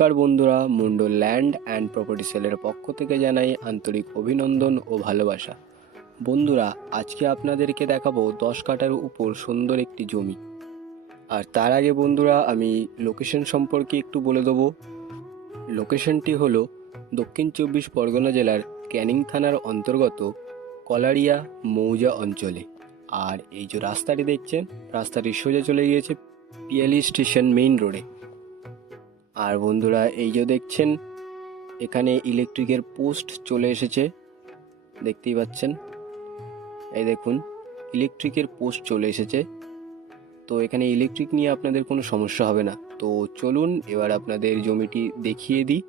নমস্কার বন্ধুরা Mondal land and property সেলের পক্ষ থেকে জানাই আন্তরিক অভিনন্দন ও ভালোবাসা। বন্ধুরা, আজকে আপনাদেরকে দেখাবো দশ কাটার উপর সুন্দর একটি জমি। আর তার আগে বন্ধুরা, আমি লোকেশন সম্পর্কে একটু বলে দেবো। লোকেশনটি হলো দক্ষিণ চব্বিশ পরগনা জেলার ক্যানিং থানার অন্তর্গত কলারিয়া মৌজা অঞ্চলে। আর এই যে রাস্তাটি দেখছেন, রাস্তাটি সোজা চলে গিয়েছে পিয়ালি স্টেশন মেইন রোডে। আর বন্ধুরা, এই যে দেখছেন, এখানে ইলেকট্রিকের পোস্ট চলে এসেছে। দেখতেই পাচ্ছেন? এই দেখুন ইলেকট্রিকের পোস্ট চলে এসেছে। তো এখানে ইলেকট্রিক নিয়ে আপনাদের কোনো সমস্যা হবে না। তো চলুন, এবার আপনাদের জমিটি দেখিয়ে দিই।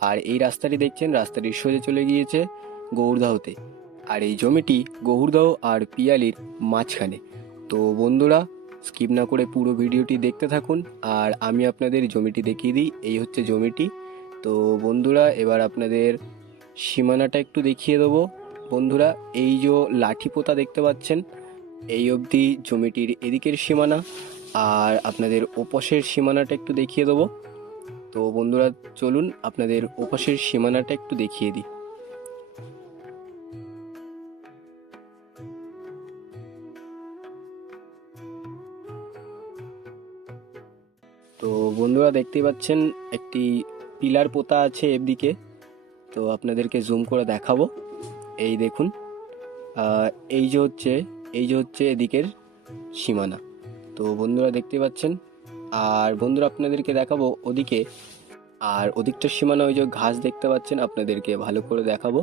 আর এই রাস্তাটি দেখছেন? রাস্তাটি সোজা চলে গিয়েছে গৌরদাহতে। আর এই জমিটি গৌরদাহ আর পিয়ালির মাঝখানে। তো বন্ধুরা স্কিপ না করে পুরো ভিডিওটি দেখতে থাকুন। আর আমি আপনাদের জমিটি দেখিয়ে দিই। এই হচ্ছে জমিটি। তো বন্ধুরা, এবার আপনাদের সীমানাটা একটু দেখিয়ে দেবো। বন্ধুরা, এই যে লাঠি পোতা দেখতে পাচ্ছেন, এই অবধি জমিটির এদিকের সীমানা। আর আপনাদের ওপাশের সীমানাটা একটু দেখিয়ে দেবো। তো বন্ধুরা, চলুন আপনাদের ওপাশের সীমানাটা একটু দেখিয়ে দিই। তো বন্ধুরা দেখতেই পাচ্ছেন, একটি পিলার পোতা আছে এদিকে। তো আপনাদেরকে জুম করে দেখাবো। এই দেখুন এই যে হচ্ছে, এই যে হচ্ছে এদিকের সীমানা। তো বন্ধুরা দেখতে পাচ্ছেন, আর বন্ধুরা আপনাদেরকে দেখাবো ওদিকে। আর ওদিকটার সীমানা, ওই যে ঘাস দেখতে পাচ্ছেন, আপনাদেরকে ভালো করে দেখাবো।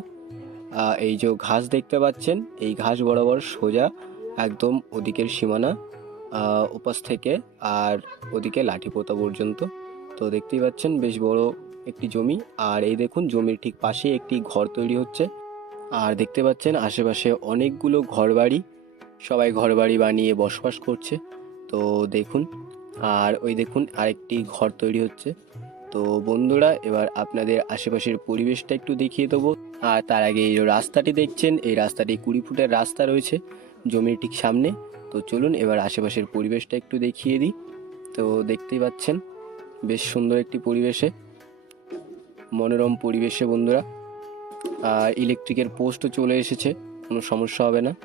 এই যে ঘাস দেখতে পাচ্ছেন, এই ঘাস বরাবর সোজা একদম ওদিকের সীমানা। ওপাশ থেকে আর ওদিকে লাঠি পোতা পর্যন্ত। তো দেখতেই পাচ্ছেন বেশ বড় একটি জমি। আর এই দেখুন, জমির ঠিক পাশে একটি ঘর তৈরি হচ্ছে। আর দেখতে পাচ্ছেন আশেপাশে অনেকগুলো ঘরবাড়ি। সবাই ঘরবাড়ি বানিয়ে বসবাস করছে। তো দেখুন, আর ওই দেখুন আরেকটি ঘর তৈরি হচ্ছে। তো বন্ধুরা, এবার আপনাদের আশেপাশের পরিবেশটা একটু দেখিয়ে দেবো। আর তার আগে এই রাস্তাটি দেখছেন, এই রাস্তাটি কুড়ি ফুটের রাস্তা রয়েছে। জমির ঠিক সামনে। তো চলুন এবার আশেপাশের পরিবেশটা একটু দেখিয়ে দিই। তো দেখতেই পাচ্ছেন, বেশ সুন্দর একটি পরিবেশে, মনোরম পরিবেশে বন্ধুরা। আর ইলেকট্রিকের পোস্টও চলে এসেছে, কোনো সমস্যা হবে না।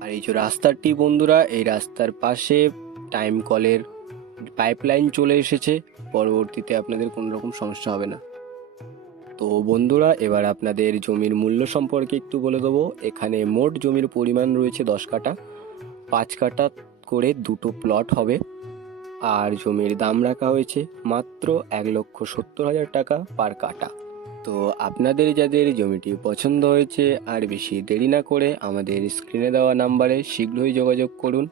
আর এই যে রাস্তাটি বন্ধুরা, এই রাস্তার পাশে টাইম কলের পাইপলাইন চলে এসেছে। পরবর্তীতে আপনাদের কোনো রকম সমস্যা হবে না। তো বন্ধুরা, এবার আপনাদের জমির মূল্য সম্পর্কে একটু বলে দেবো। এখানে মোট জমির পরিমাণ রয়েছে দশ কাঠা। পাঁচ কাঠা করে দুটো প্লট হবে। আর জমির দাম রাখা হয়েছে মাত্র এক লক্ষ সত্তর হাজার টাকা পার কাঠা। তো আপনাদের যাদের জমিটি পছন্দ হয়েছে আর বেশি দেরি না করে আমাদের স্ক্রিনে দেওয়া নাম্বারে শীঘ্রই যোগাযোগ করুন।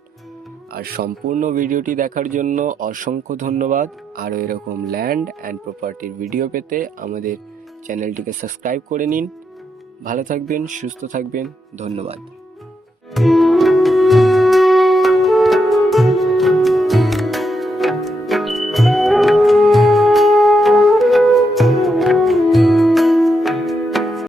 আর সম্পূর্ণ ভিডিওটি দেখার জন্য অসংখ্য ধন্যবাদ। আর এরকম ল্যান্ড অ্যান্ড প্রপার্টির ভিডিও পেতে আমাদের চ্যানেলটিকে সাবস্ক্রাইব করে নিন। ভালো থাকবেন সুস্থ থাকবেন। ধন্যবাদ।